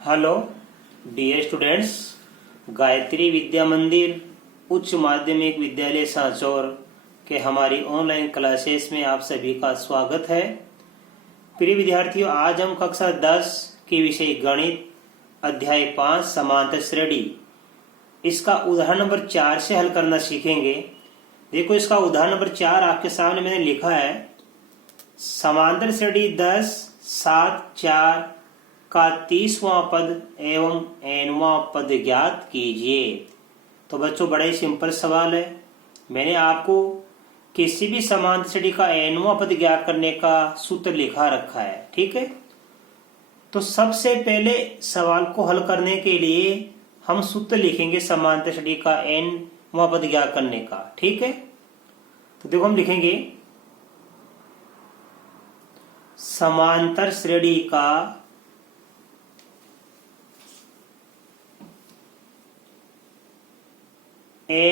Hello dear students, Gayatri विद्या मंदिर उच्च माध्यमिक विद्यालय सांचौर के हमारी ऑनलाइन क्लासेस में आप सभी का स्वागत है। प्रिय विद्यार्थियों, आज हम कक्षा 10 के विषय गणित अध्याय 5 समांतर श्रेणी इसका उदाहरण नंबर 4 से हल करना सीखेंगे। देखो, इसका उदाहरण नंबर 4 आपके सामने मैंने लिखा है। समांतर श्रेणी 10, 7, 4 का 30वां पद एवं nवां पद ज्ञात कीजिए। तो बच्चों, बड़ा ही सिंपल सवाल है। मैंने आपको किसी भी समांतर श्रेणी का nवां पद ज्ञात करने का सूत्र लिखा रखा है, ठीक है। तो सबसे पहले सवाल को हल करने के लिए हम सूत्र लिखेंगे समांतर श्रेणी का nवां पद ज्ञात करने का, ठीक है। तो देखो, हम लिखेंगे समांतर श्रेणी का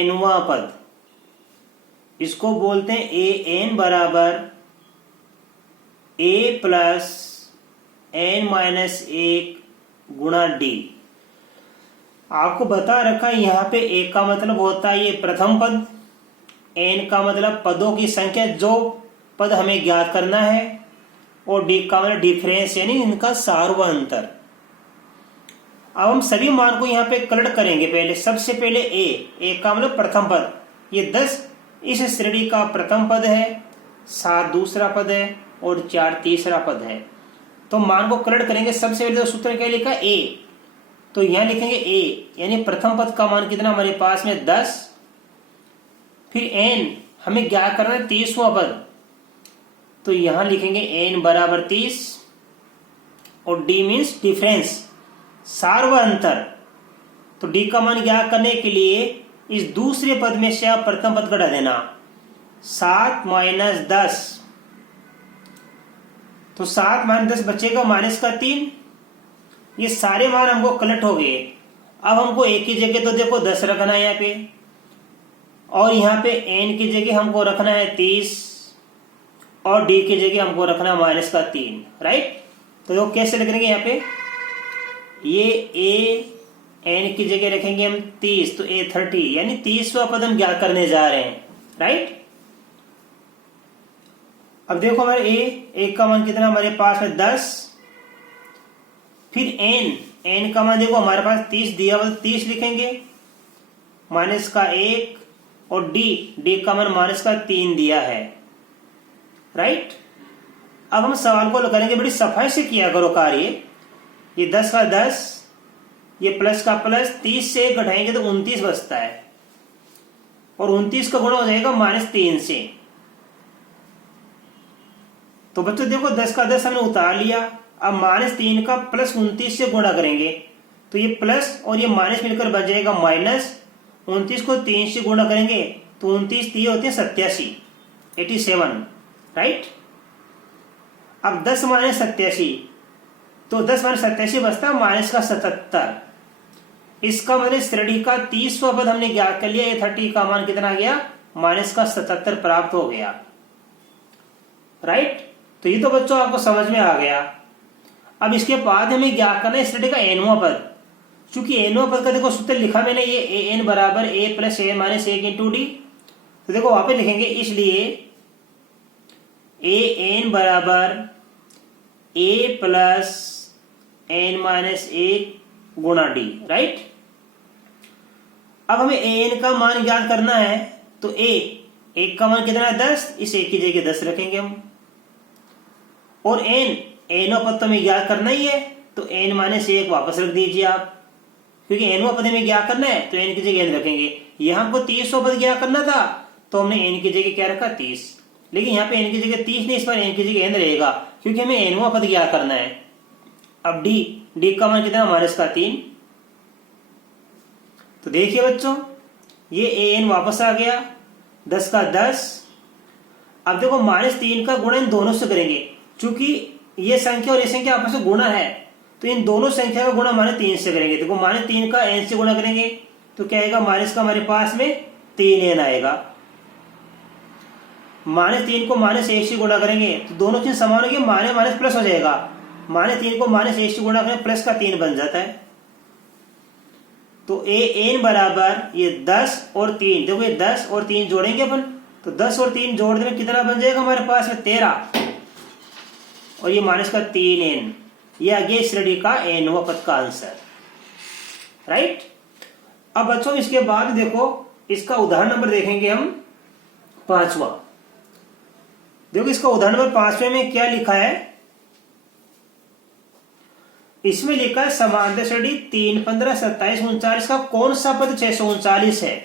nवां पद, इसको बोलते हैं an बराबर a प्लस n माइनस 1 गुणा d। आपको बता रखा है यहाँ पे a का मतलब होता है ये प्रथम पद, n का मतलब पदों की संख्या जो पद हमें ज्ञात करना है, और d का मतलब डिफरेंस यानी इनका सार्वत्रिक अंतर। अब हम सभी मान को यहाँ पे कलट करेंगे। पहले सबसे पहले a का मतलब प्रथम पद, ये 10 इस श्रेणी का प्रथम पद है, 7 दूसरा पद है और 4 तीसरा पद है। तो मान को कलट करेंगे। सबसे पहले तो सूत्र क्या लिखा a, तो यहाँ लिखेंगे a यानी प्रथम पद का मान कितना हमारे पास में 10। फिर n हमें ज्ञात करना है 30वां पद, तो यहाँ लिखेंगे n बराबर 30 और d मीन्स डिफरेंस, सार्वत्रिक अंतर। तो d का मान ज्ञात करने के लिए इस दूसरे पद में से आप प्रथम पद घटा देना, 7 माइनस 10। तो 7 माइनस 10 बचेगा माइनस का 3। ये सारे मान हमको कलेक्ट हो गए। अब हमको एक ही जगह तो देखो 10 रखना है यहाँ पे, और यहाँ पे n की जगह हमको रखना है 30 और d की जगह हमको रखना है माइनस का 3, राइट। तो देखो कैसे लिखेंगे यहाँ पे, ये a n की जगह रखेंगे हम 30, तो a 30 यानी 30वां पद हम ज्ञात करने जा रहे हैं, राइट। अब देखो हमारे a का मान कितना हमारे पास है 10। फिर n का मान देखो हमारे पास 30 दिया हुआ, 30 लिखेंगे माइनस का 1, और d का मान माइनस का 3 दिया है, राइट। अब हम सवाल को करेंगे, बड़ी सफाई से किया करो कार्य। ये 10 का 10, ये प्लस का प्लस, 30 से 1 घटाएंगे तो 29 बचता है, और 29 का गुणा हो जाएगा माइनस 3 से। तो बच्चों देखो 10 का 10 हमने उतार लिया। अब माइनस 3 का प्लस 29 से गुणा करेंगे, तो ये प्लस और ये माइनस मिलकर बच जाएगा माइनस। 29 को 3 से गुणा करेंगे तो 29 3 होते हैं 87, 87, राइट। अब 10 माइनस 87, तो 10 माइनस 87 बचता माइनस का 77। इसका मतलब श्रेणी का 30वां पद हमने ज्ञात कर लिया। ये 30 का मान कितना आ गया, माइनस का 77 प्राप्त हो गया, राइट। तो ये तो बच्चों आपको समझ में आ गया। अब इसके बाद हमें ज्ञात करना है श्रेणी का nवां पद। चूंकि nवां पद का देखो सूत्र लिखा मैंने, ये an बराबर a plus a minus 1 into D. तो देखो वहां पे लिखेंगे, इसलिए an बराबर a प्लस n माइनस 1 गुणा डी, राइट। अब हमें an का मान ज्ञात करना है, तो a का मान कितना है 10, इस a की जगह 10 रखेंगे हम, और nवां पद तो हमें ज्ञात करना ही है, तो n माइनस 1 वापस रख दीजिए आप, क्योंकि nवां पद हमें ज्ञात करना है, तो n की जगह n रखेंगे। यहाँ हमको 30वां पद ज्ञात करना था, तो हमने n की जगह क्या रखा 30, लेकिन यहाँ पे n की जगह 30 नहीं, इस पर n की जगह n रहेगा, क्योंकि हमें nवां पद ज्ञात करना है। अब d का मान कितना माइनस का 3। तो देखिए बच्चों, ये an वापस आ गया, 10 का 10। अब देखो माइनस 3 का गुणा इन दोनों से करेंगे, चूंकि ये संख्या और ये संख्या आपस में गुणा है, तो इन दोनों संख्या का गुणा माइनस 3 से करेंगे। देखो माइनस 3 का n से गुणा करेंगे तो क्या आएगा, माइनस का हमारे पास में 3n आएगा। -3 को -1 से गुणा करेंगे तो दोनों चीज समान होगी, माइनस माइनस प्लस हो जाएगा। -3 को -1 से गुणा करें प्लस का 3 बन जाता है। तो ए एन बराबर ये 10 और 3, देखो ये 10 और 3 जोड़ेंगे अपन, तो 10 और 3 जोड़ने में कितना बन जाएगा हमारे पास में 13, और ये माइनस का 3n, ये आ गया श्रेणी का nवां पद का आंसर, राइट। अब बच्चों इसके बाद देखो इसका उदाहरण नंबर देखेंगे हम 5वां। देखो इसका उदाहरण नंबर 5वें में क्या लिखा है, इसमें लिखा है समांतर श्रेणी 3, 15, 27, 39 का कौन सा पद 639 है।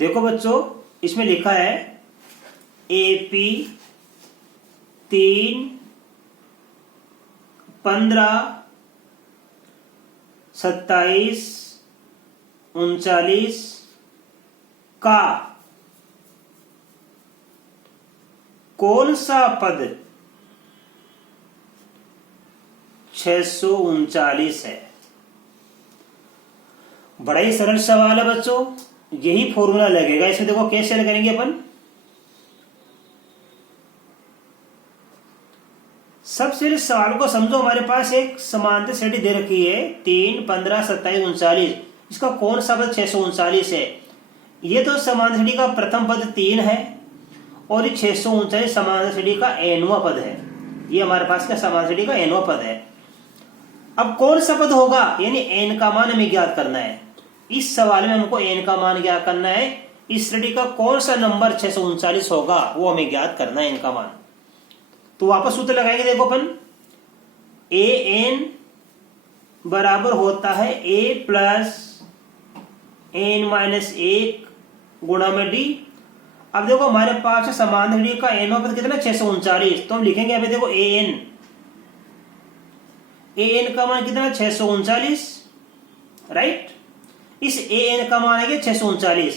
देखो बच्चों इसमें लिखा है AP 3, 15, 27, 39 का कौन सा पद 639 है। बड़ा ही सरल सवाल है बच्चों, यही फॉर्मूला लगेगा इसमें। देखो कैसे करेंगे अपन, सबसे पहले सवाल को समझो। हमारे पास एक समांतर श्रेणी दे रखी है 3, 15, 27, 39, इसका कौन सा पद 639 है। ये तो समांतर श्रेणी का प्रथम पद 3 है और ये 639 समांतर श्रेणी का nवां पद है। ये हमारे पास का समांतर श्रेणी का nवां पद है। अब कौन सा पद होगा, यानी n का मान हमें ज्ञात करना है। इस सवाल में हमको n का मान ज्ञात करना है। इस श्रेणी का कौन सा नंबर 639 होगा वो हमें ज्ञात करना है, n का मान। तो वापस सूत्र लगाएंगे। देखो अपन an बराबर होता है a प्लस n-1 गुणा में d। अब देखो हमारे पास समांतर श्रेणी का nवां पद कितना 639, तो हम लिखेंगे अभी देखो an का मान कितना 639, राइट। इस an का मान है 639,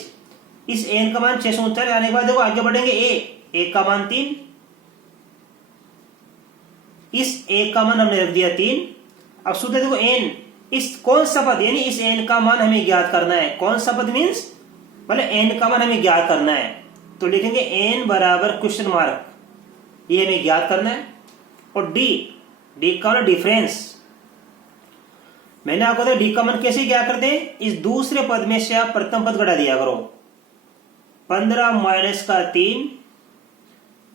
इस n का मान 639 आने के बाद देखो आगे बढ़ेंगे a का मान 3, इस a का मान हमने रख दिया 3। अब सूत्र देखो n, इस कौन सा पद, यानी इस n का मान हमें ज्ञात करना है। कौन सा पद मीन्स मतलब n का मान हमें ज्ञात करना है, तो लिखेंगे n बराबर क्वेश्चन मार्क, ये हमें ज्ञात करना है। और d का मतलब डिफरेंस। मैंने आपको d का मान कैसे ज्ञात करते हैं, इस दूसरे पद में से आप प्रथम पद घटा दिया करो। 15 माइनस का 3,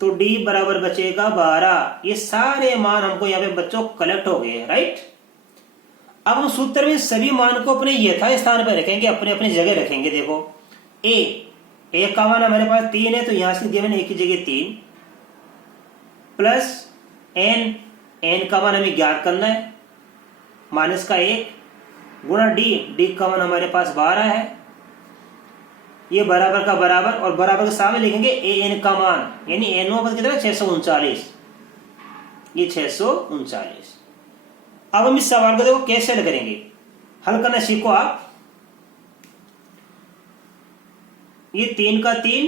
तो d बराबर बचेगा 12। ये सारे मान हमको यहाँ पे बच्चों कलेक्ट हो गए, राइट। अब हम सूत्र में सभी मान को अपने यथा स्थान पर रखेंगे, अपने अपनी जगह रखेंगे। देखो a का मान हमारे पास 3 है, तो यहां से दिया मैंने एक की जगह 3, प्लस n का मान हमें ज्ञात करना है माइनस का 1 गुणा d का मान हमारे पास 12 है, ये बराबर का बराबर, और बराबर के सामने लिखेंगे an का मान, यानी nवां पद कितना 639, ये 639। अब हम इस सवाल को देखो कैसे हल करेंगे, हल करना सीखो आप। ये 3 का 3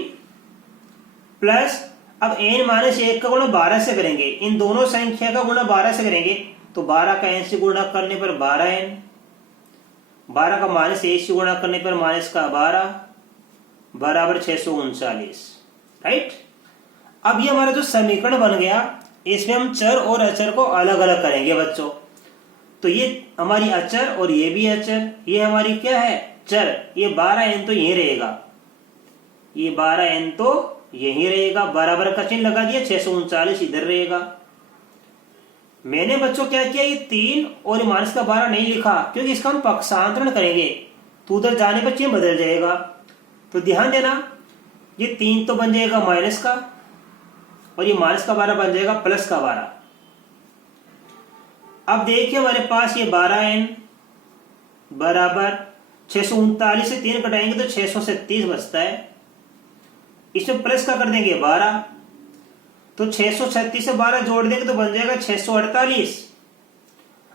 प्लस, अब n-1 का गुणा 12 से करेंगे, इन दोनों संख्या का गुणा 12 से करेंगे, तो 12 का n से गुणा करने पर 12n, 12 का -1 से गुणा करने पर माइनस का 12 बराबर 639, राइट। अब ये हमारा जो समीकरण बन गया, इसमें हम चर और अचर को अलग अलग करेंगे बच्चों। तो ये हमारी अचर और ये भी अचर, ये हमारी क्या है चर। ये 12n तो यही रहेगा, ये 12n तो यही रहेगा, बराबर का चिन्ह लगा दिया, 639 इधर रहेगा। मैंने बच्चों क्या किया, ये 3 और माइनस का 12 नहीं लिखा, क्योंकि इसका हम पक्षांतरण करेंगे तो उधर जाने पर चिन्ह बदल जाएगा। तो ध्यान देना, ये 3 तो बन जाएगा माइनस का, और ये माइनस का 12 बन जाएगा प्लस का 12। अब देखिए हमारे पास ये 12n बराबर 639 से 3 कटाएंगे तो 637 बचता है, इसमें प्लस का कर देंगे 12, तो 636 से 12 जोड़ देंगे तो बन जाएगा 648।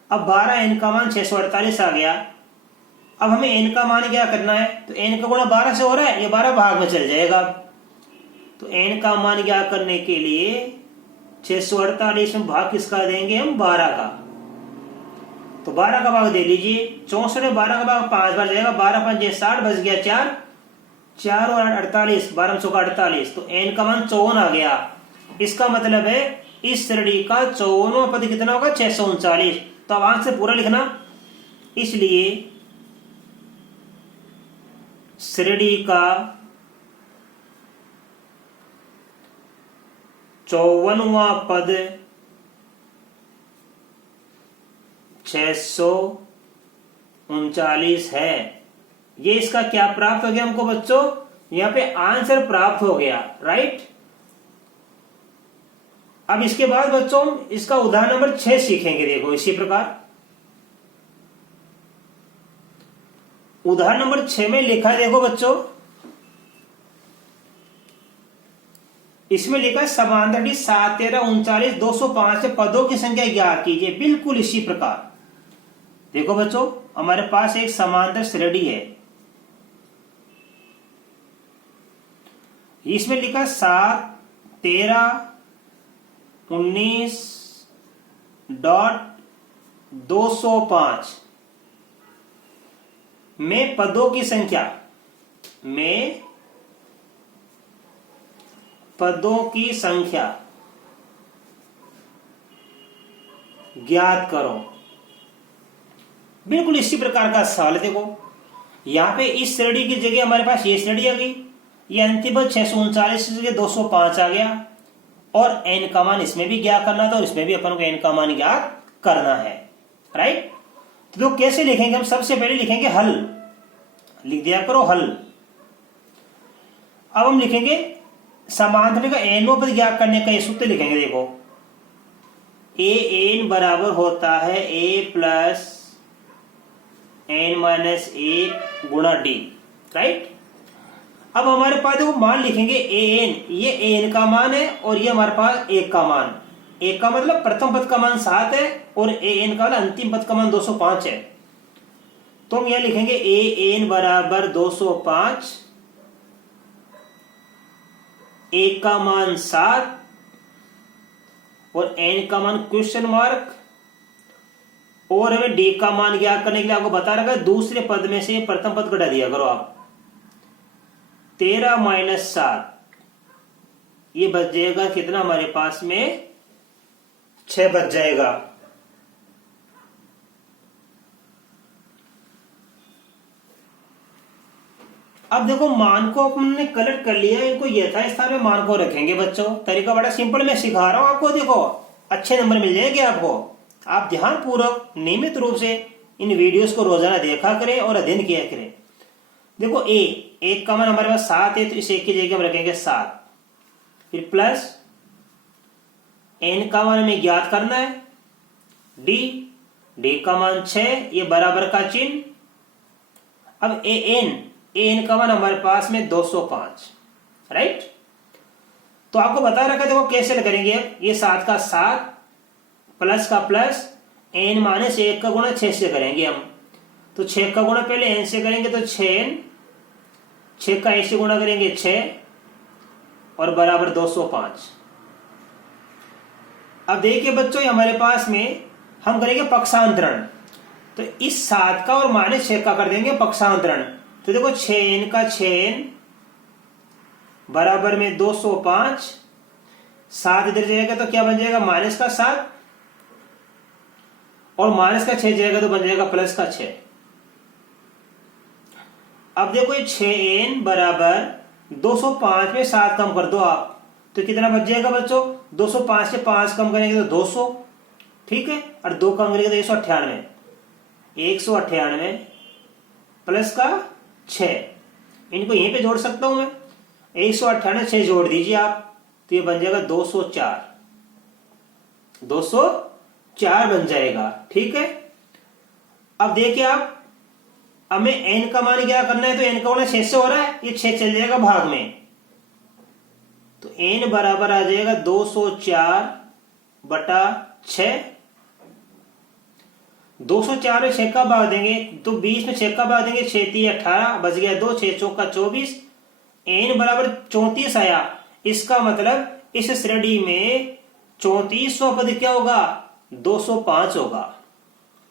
अब 12n का मान 648 आ गया। अब हमें n का मान क्या करना है, तो n का गुणा 12 से हो रहा है, ये 12 भाग में चल जाएगा। तो n का मान क्या करने के लिए 648 में भाग किसका देंगे हम, 12 का। तो 12 का भाग दे लीजिए, 64 में 12 का भाग 5 बार जाएगा, 12 5 60 बच गया 4, 4 और 48, 12 में 48, तो n का मान 54 आ गया। इसका मतलब है इस श्रेणी का 54वां पद कितना होगा? 639। तो अब आंसर पूरा लिखना। इसलिए श्रेणी का 54वां पद 639 है। ये इसका क्या प्राप्त हो गया हमको बच्चों? यहां पे आंसर प्राप्त हो गया, राइट। अब इसके बाद बच्चों इसका उदाहरण नंबर 6 सीखेंगे। देखो इसी प्रकार उदाहरण नंबर 6 में लिखा है, देखो बच्चों इसमें लिखा है समांतर 7, 13, 39, 205 से पदों की संख्या ज्ञात कीजिए। बिल्कुल इसी प्रकार देखो बच्चों हमारे पास एक समांतर श्रेणी है। इसमें लिखा 7, 13, 19.205 में पदों की संख्या ज्ञात करो। बिल्कुल इसी प्रकार का सवाल। देखो यहां पे इस श्रेणी की जगह हमारे पास ये श्रेणी आ गई, ये अंतिम 639 की जगह 205 आ गया, और n का मान इसमें भी ज्ञात करना था और इसमें भी अपन को n का मान ज्ञात करना है, राइट। तो कैसे लिखेंगे हम? सबसे पहले लिखेंगे हल। लिख दिया करो हल। अब हम लिखेंगे समांतर का nवां पद ज्ञात करने का ये सूत्र लिखेंगे। देखो an बराबर होता है a प्लस n माइनस 1 गुणा d, राइट। अब हमारे पास देखो मान लिखेंगे an, ये an का मान है और ये हमारे पास 1 का मान। 1 का मतलब प्रथम पद का मान 7 है और an का मतलब अंतिम पद का मान 205 है। तो हम यह लिखेंगे an बराबर 205, 1 का मान 7 और n का मान क्वेश्चन मार्क, और हमें d का मान ज्ञात करने के लिए आपको बता रखा है दूसरे पद में से प्रथम पद घटा दिया करो आप। 13 माइनस 7 ये बच जाएगा कितना हमारे पास में? 6 बच जाएगा। अब देखो मान को हमने कलेक्ट कर लिया, इनको यथास्थान में मान को रखेंगे बच्चों। तरीका बड़ा सिंपल मैं सिखा रहा हूं आपको। देखो अच्छे नंबर मिल जाएंगे आपको। आप ध्यान पूर्वक नियमित रूप से इन वीडियोस को रोजाना देखा करें और अध्ययन किया करें। देखो एक का मान हमारे पास 7 है, तो इस एक की जगह हम रखेंगे 7, फिर प्लस n का मान हमें ज्ञात करना है, d का मान 6, ये बराबर का चिन्ह। अब an का मान हमारे पास में 205, राइट। तो आपको बता रखा है देखो कैसे करेंगे। ये 7 का 7 प्लस का प्लस n माइनस 1 का गुणा 6 से करेंगे हम। तो 6 का गुणा पहले n से करेंगे तो 6n, 6 का 1 से गुणा करेंगे 6 और बराबर 205। अब देखिए बच्चों हमारे पास में हम करेंगे पक्षांतरण। तो इस 7 का और माइनस 6 का कर देंगे पक्षांतरण। तो देखो 6n का 6n बराबर में 205, 7 इधर जाएगा तो क्या बन जाएगा? माइनस का 7, और माइनस का 6 जाएगा तो बन जाएगा प्लस का 6। अब देखो ये 6n बराबर 205 में 7 कम कर दो आप, तो कितना बच जाएगा बच्चों? 205 से 5 कम करेंगे तो 200, ठीक है, और 2 कम करेंगे तो 198, 198 प्लस का 6। इनको यहीं पे जोड़ सकता हूं मैं, 198 6 जोड़ दीजिए आप, तो ये बन जाएगा 204, 204 बन जाएगा, ठीक है। अब देखिए आप, हमें n का मान क्या करना है, तो n का मान 6 से हो रहा है, ये 6 चल जाएगा भाग में, तो n बराबर आ जाएगा 204 बटा 6। 204 में 6 का भाग देंगे तो 20 में 6 का भाग देंगे, 6 3 18, बच गया 2, 6 चौका 24, n बराबर 34 आया। इसका मतलब इस श्रेणी में 34वां पद क्या होगा? 205 होगा,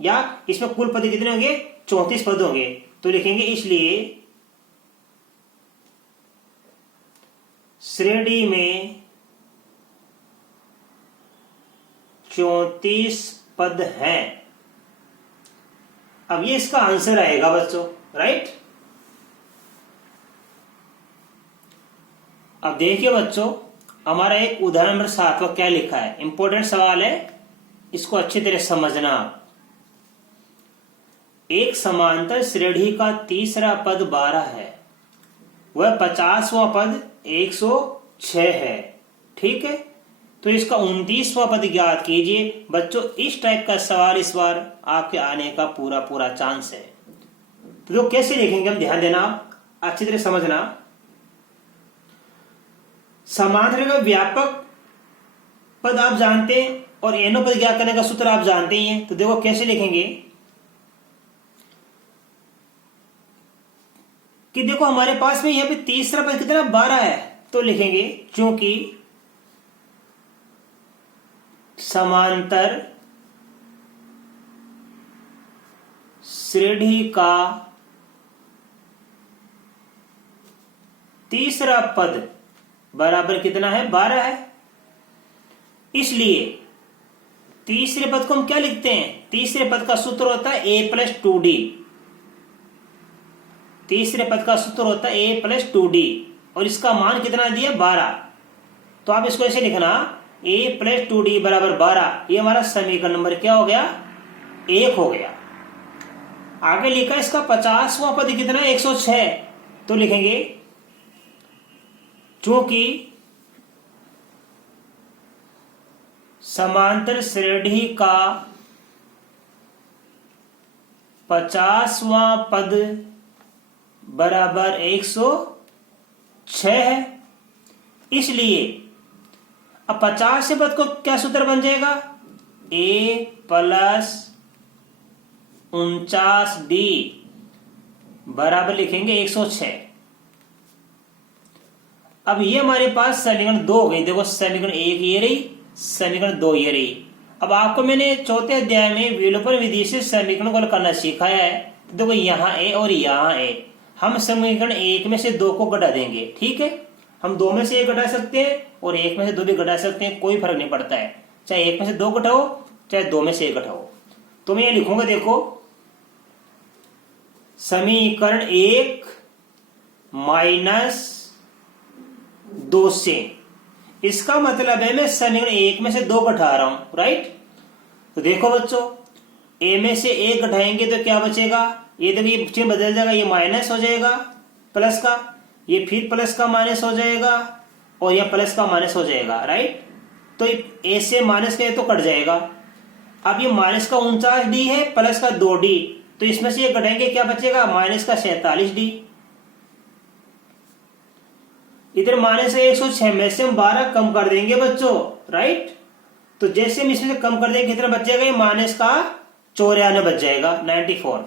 या इसमें कुल पद कितने होंगे? 34 पद होंगे। तो लिखेंगे इसलिए श्रेणी में 34 पद हैं। अब ये इसका आंसर आएगा बच्चों, राइट। अब देखिए बच्चों, हमारा एक उदाहरण नंबर 7 का क्या लिखा है, इंपॉर्टेंट सवाल है, इसको अच्छी तरह समझना। एक समांतर श्रेणी का तीसरा पद 12 है, वह 50वां पद 106 है, ठीक है। तो इसका 29वां पद ज्ञात कीजिए। बच्चों इस टाइप का सवाल इस बार आपके आने का पूरा पूरा चांस है। तो कैसे लिखेंगे हम, ध्यान देना, अच्छी तरह समझना। समांतर का व्यापक पद आप जानते हैं और एनो पद ज्ञात करने का सूत्र आप जानते ही हैं। तो देखो कैसे लिखेंगे कि देखो हमारे पास में यहां पे तीसरा पद कितना 12 है, तो लिखेंगे क्योंकि समांतर श्रेणी का तीसरा पद बराबर कितना है, 12 है। इसलिए तीसरे पद को हम क्या लिखते हैं, तीसरे पद का सूत्र होता है a+2d। तीसरे पद का सूत्र होता है a+2d और इसका मान कितना दिया, 12। तो आप इसको ऐसे लिखना, a+2d बराबर 12। ये हमारा समीकरण नंबर क्या हो गया, 1 हो गया। आगे लिखा इसका 50वां पद कितना, 106। तो लिखेंगे चूंकि समांतर श्रेणी का 50वां पद बराबर 106 है, इसलिए अब 50 से पद को क्या सूत्र बन जाएगा, a+49d बराबर लिखेंगे 106। अब ये हमारे पास समीकरण 2 हो गई। देखो समीकरण 1 ये रही, समीकरण 2 ये रही। अब आपको मैंने चौथे अध्याय में विलोपन विधि से समीकरण को हल करना सिखाया है। तो देखो यहाँ ए और यहाँ ए, हम समीकरण 1 में से 2 को घटा देंगे, ठीक है। हम 2 में से 1 घटा सकते हैं और 1 में से 2 भी घटा सकते हैं, कोई फर्क नहीं पड़ता है। चाहे 1 में से 2 घटाओ, चाहे 2 में से 1 घटाओ। तो मैं ये लिखूंगा, देखो समीकरण 1 - 2 से, इसका मतलब है मैं समीकरण 1 में से 2 घटा रहा हूं, राइट। तो देखो बच्चों, ए में से 1 घटाएंगे तो क्या बचेगा, ये देखो ये चिन्ह बदल जाएगा, ये माइनस हो जाएगा प्लस का, ये फिर प्लस का माइनस हो जाएगा और यह प्लस का माइनस हो जाएगा, राइट। तो ए से माइनस का तो कट जाएगा। अब ये माइनस का 49d है, प्लस का 2d, तो इसमें से ये घटाएंगे, क्या बचेगा, माइनस का 47d। इधर माइनस 106 में से हम 12 कम कर देंगे बच्चों, राइट। तो जैसे हम इसमें से कम कर देंगे कितना बच जाएगा, ये माइनस का 94 बच जाएगा, 94।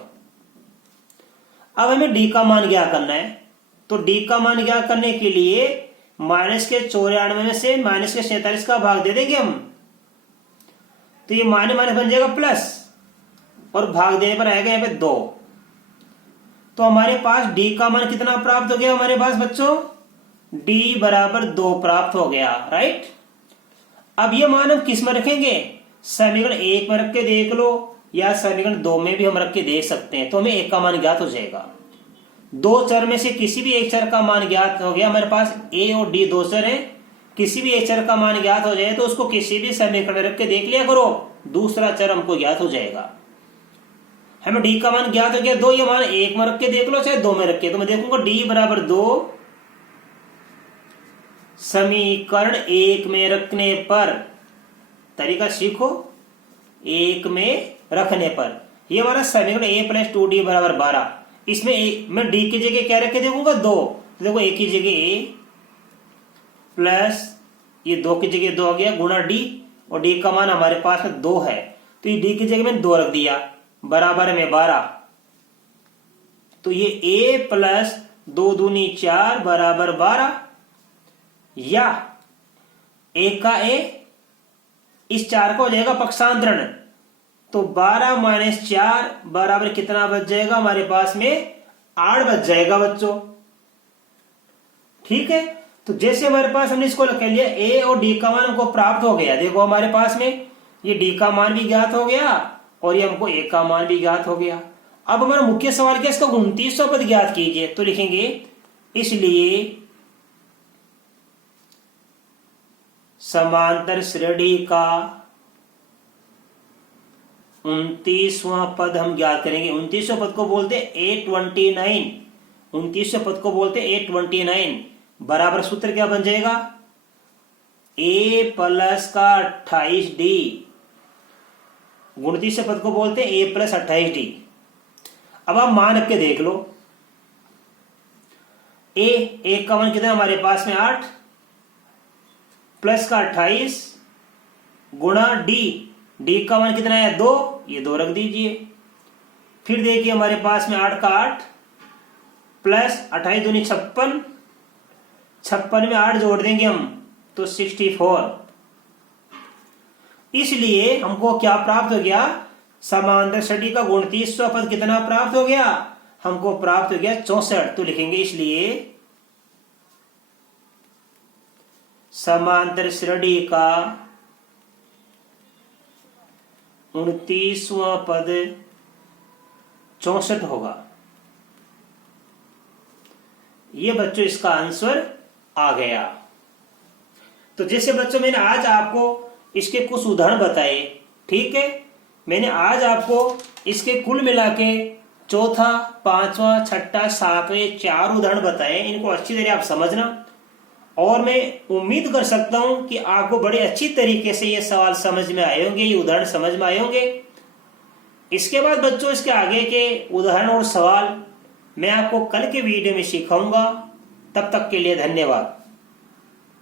अब हमें डी का मान ज्ञात करना है। तो डी का मान ज्ञात करने के लिए माइनस के 94 में से माइनस के 47 का भाग दे देंगे हम। तो ये माइनस माइनस बन जाएगा प्लस, और भाग देने पर आएगा यहाँ पे 2। तो हमारे पास डी का मान कितना प्राप्त हो गया हमारे पास बच्चों, d बराबर 2 प्राप्त हो गया, राइट। अब ये मान हम किस में रखेंगे, समीकरण 1 में रख के देख लो या समीकरण 2 में भी हम रख के देख सकते हैं। तो हमें 1 का मान ज्ञात हो जाएगा। 2 चर में से किसी भी एक चर का मान ज्ञात हो गया। हमारे पास a और d 2 चर है, किसी भी एक चर का मान ज्ञात हो जाए तो उसको किसी भी समीकरण में रख के देख लिया करो, दूसरा चर हमको ज्ञात हो जाएगा। हमें d का मान ज्ञात हो गया 2, ये मान 1 में रख के देख लो चाहे 2 में रख के। तो मैं देखूंगा d बराबर 2 समीकरण 1 में रखने पर, तरीका सीखो, 1 में रखने पर ये हमारा समीकरण a+2d बराबर 12। इसमें मैं d की जगह क्या रख के देखूंगा, 2। तो देखो a की जगह a प्लस ये 2 की जगह 2 आ गया गुणा d, और d का मान हमारे पास में 2 है, तो ये d की जगह मैंने 2 रख दिया, बराबर में 12। तो ये a+2 दूनी 4 बराबर 12, या a का a इस 4 का हो जाएगा पक्षांतरण, तो 12 - 4 बराबर कितना बच जाएगा हमारे पास में, 8 बच जाएगा बच्चों, ठीक है। तो जैसे हमारे पास हमने इसको कह लिया a और d का मान हमको प्राप्त हो गया। देखो हमारे पास में ये डी का मान भी ज्ञात हो गया और ये हमको ए का मान भी ज्ञात हो गया। अब हमारा मुख्य सवाल क्या, इसका 29वां पद ज्ञात कीजिए। तो लिखेंगे इसलिए समांतर श्रेणी का 29वां पद हम ज्ञात करेंगे। 29वें पद को बोलते हैं A29। 29वें पद को बोलते हैं A29। बराबर सूत्र क्या बन जाएगा, A प्लस का 28D। 29वें पद को बोलते हैं A प्लस 28D। अब आप मान रख के देख लो, A का मान कितना हमारे पास में 8 प्लस का 28 गुणा D का मान कितना है 2, ये 2 रख दीजिए। फिर देखिए हमारे पास में 8 का 8 प्लस 28 दूनी 56, 56 में 8 जोड़ देंगे हम तो 64। इसलिए हमको क्या प्राप्त हो गया, समांतर श्रेणी का 29वां पद कितना प्राप्त हो गया, हमको प्राप्त हो गया 64। तो लिखेंगे इसलिए समांतर श्रेणी का 29वां पद 64 होगा। ये बच्चों इसका आंसर आ गया। तो जैसे बच्चों मैंने आज आपको इसके कुछ उदाहरण बताए, ठीक है, मैंने आज आपको इसके कुल मिला के चौथा, पांचवा, छठा, सातवें 4 उदाहरण बताए। इनको अच्छी तरह आप समझना और मैं उम्मीद कर सकता हूं कि आपको बड़े अच्छी तरीके से ये सवाल समझ में आए होंगे, ये उदाहरण समझ में आए होंगे। इसके बाद बच्चों इसके आगे के उदाहरण और सवाल मैं आपको कल के वीडियो में सिखाऊंगा। तब तक के लिए धन्यवाद।